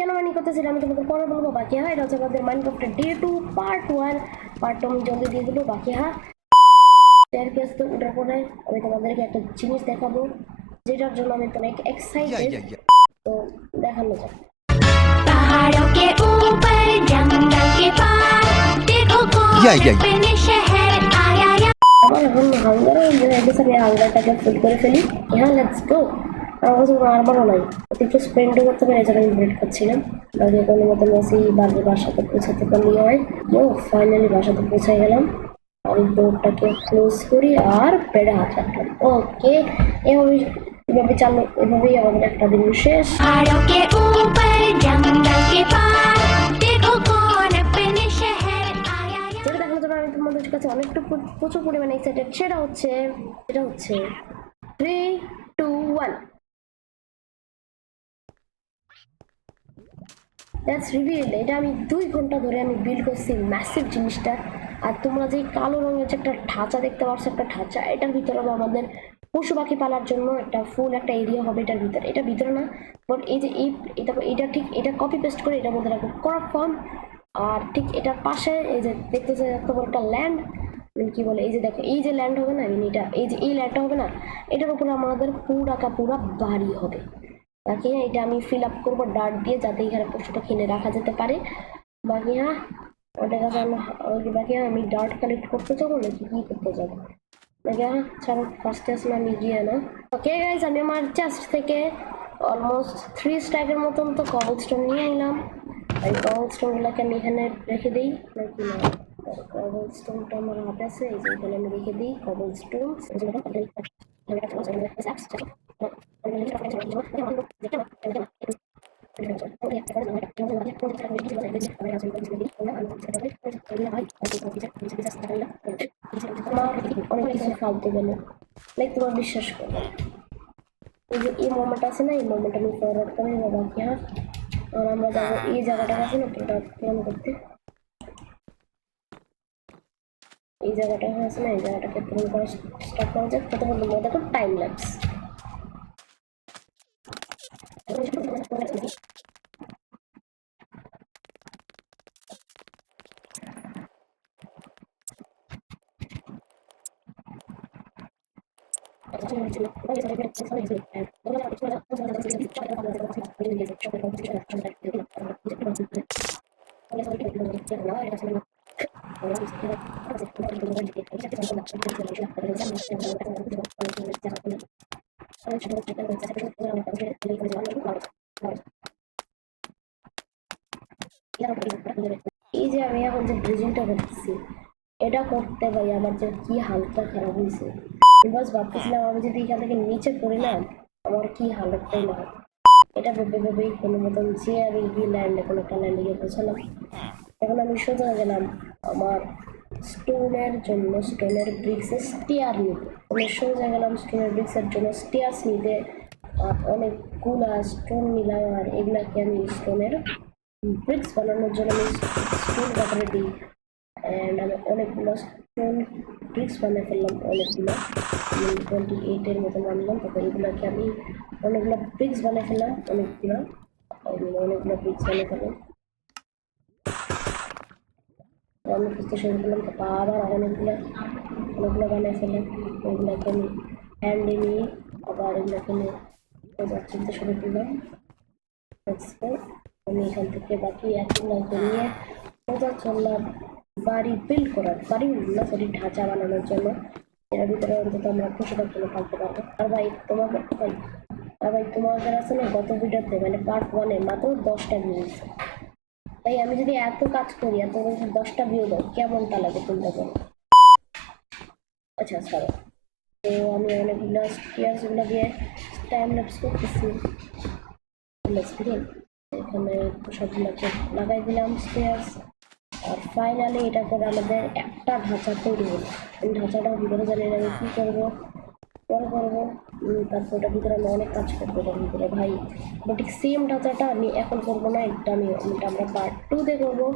কেন মাইনিং করতেছি আমি তোমাদের পরে বলবো। বাকি হ্যাঁ, এটা হচ্ছে আমাদের মাইনক্রাফটের ডে 2 পার্ট 1। পার্ট 2 আমি জলদি দিয়ে দেবো। বাকি হ্যাঁ, স্টেয়ারকেস তো উঠার পরে আমি তোমাদেরকে একটা জিনিস দেখাবো, যেটার জন্য আমি অনেক এক্সাইটেড। তো দেখানো যাক। पहाड़ों के ऊपर जंगल के पार देखो कौन अपने शहर आया या আমার এখন হাঙ্গারও হয়ে গেছে, আমি হাঙ্গারটাকে ফুল করে ফেলি। হ্যাঁ, লেটস গো। আমার কাছে কোনো আরবারও নাই, একটু স্প্রেন্ডও করতে পারে, যেটা আমি ব্রেড করছিলাম। বাকি কোনো মতো মেসি বাসাতে পৌঁছাতে পারলি হয়। ফাইনালি বাসাতে পৌঁছে গেলাম। আর ডোরটাকে ক্লোজ করি আর বেডে হাত রাখলাম। ওকে, এভাবে চালু, এভাবেই আমাদের একটা দিন শেষ। पहाड़ों के ऊपर जंगल के पार देखो कौन अपने शहर आया या যেটা দেখানোর জন্য আমি তোমাদের কাছে অনেকটা প্রচুর পরিমাণে এক্সাইটেড। সেটা হচ্ছে 3, 2, 1 দ্যাটস রিভিল। এটা আমি 2 ঘন্টা ধরে আমি বিল্ড করছি ম্যাসিভ জিনিসটা। আর তোমরা যে কালো রঙের যে একটা ঢাঁচা দেখতে পাচ্ছ, একটা ঢাঁচা, এটার ভিতরে হবে আমাদের পশু পাখি পালার জন্য একটা ফুল একটা এরিয়া হবে এটার ভিতরে। এটা ভিতরে না, বাট এই যে এটা ঠিক এটা কপি পেস্ট করে এটার মধ্যে রাখবো করার ফর্ম। আর ঠিক এটার পাশে এই যে দেখতেছে এত বড় একটা ল্যান্ড, কি বলে, এই যে দেখো এই যে ল্যান্ড হবে না, এটা এই যে এই ল্যান্ডটা হবে না, এটার উপরে আমাদের পুরা বাড়ি হবে। বাকি হ্যাঁ, এটা আমি ফিল আপ করবো ডার্ট দিয়ে, যাতে এখানে পশু পাখি এনে রাখা যেতে পারে। বাকি হ্যাঁ, ওটা কাছে বাকি হ্যাঁ, আমি ডার্ট কালেক্ট করতে যাবো নাকি কি করতে যাবো? বাকি হ্যাঁ, ছাড়ো, ফার্স্টে আসলে আমি গিয়ে না। ওকে গাইজ, আমি আমার চেস্ট থেকে অলমোস্ট 3 স্ট্যাকের মতন তো কবল স্টোন নিয়ে নিলাম। এই কবল স্টোনগুলোকে আমি এখানে রেখে দিই নাকি না? কবল স্টোনটা আমার হাতে আছে, এই যে এখানে আমি রেখে দিই কবল স্টোন। অনেক কিছু ফালতু গেল, লাইক তোমার বিশ্বাস করো, এই যে এই মোমেন্ট আছে না, এই মোমেন্ট আমি ফরওয়ার্ড করে দেবো। বাকি হ্যাঁ, আর আমরা যাবো এই জায়গাটা আছে না, ওটা পূরণ করতে। এই জায়গাটা আছে না, এই জায়গাটাকে পূরণ করা স্টার্ট করা যাক। ততক্ষণ তোমরা দেখো টাইম ল্যাপস। এই যে আমি এখন যে ব্রিজিংটা করতেছি, এটা করতে ভাই আমার যে কি হালকা খারাপ হয়েছে। বাস ভাবতেছিলাম আমি যদি এখান থেকে নিচে পড়ি না, আমার কি হালতটাই না। এটা ভেবেই কোনো মতন যে আমি গিয়ে ল্যান্ডে, কোনো একটা ল্যান্ডে গিয়ে পৌঁছালাম। এখন আমি সোজা গেলাম আমার স্টোনের জন্য, স্টোনের ব্রিক্সের স্টিয়ার নিতে। আমি সোজা গেলাম স্টোনের ব্রিক্সের জন্য স্টিয়ার্স নিতে। অনেকগুলা স্টোন নিলাম, আর এগুলাকে আমি স্টোনের ব্রিক্স বানানোর জন্য আমি স্টোন কাটারে দিই। অ্যান্ড আমি অনেকগুলো স্টোন ব্রিক্স বানিয়ে ফেললাম, অনেকগুলো 28-এর মতো বানলাম। তারপর এগুলোকে আমি অনেকগুলো ব্রিক্স বানিয়ে ফেললাম, অনেকগুলো ব্রিক্স বানিয়ে ফেললাম। আমি খুঁজতে শুরু করলাম, তারপর আবার অনেকগুলো বানিয়ে ফেললাম। এগুলোকে আমি হ্যান্ডে নিয়ে আবার এগুলোকে নিয়ে চিনতে শুরু করলাম। আমি এখান থেকে বাকি একগুলোকে নিয়ে সোজা চললাম বাড়ি বিল্ড করার, বাড়ি না সরি ঢাঁচা বানানোর জন্য, এর ভিতরে অন্তত আমরা পশু পাখি পালতে পারবো। আর ভাই তোমাদের আছে না, গত ভিডিওতে মানে পার্ট 1-এ মাত্র 10টা ভিউ হয়েছে। তাই আমি যদি এত কাজ করি, এত 10টা ভিউ দাও, কেমনটা লাগে তোমরা বলো? আচ্ছা ছাড়ো, তো আমি অনেকগুলো স্টিয়ার্সগুলো দিয়ে টাইম ল্যাপস করতেছি। এখানে সবগুলোকে লাগাই দিলাম স্টিয়ার্স। আর ফাইনালি এটা করে আমাদের একটা ঢাঁচা তৈরি হলো। এই ঢাঁচাটার ভিতরে জানি আমি কী করবো, পরে করবো। তারপর ওটার ভিতরে আমি অনেক কাজ করবো ওটার ভিতরে ভাই। ঠিক সেম ঢাঁচাটা আমি এখন করবো না, এটা আমরা পার্ট 2-তে করবো।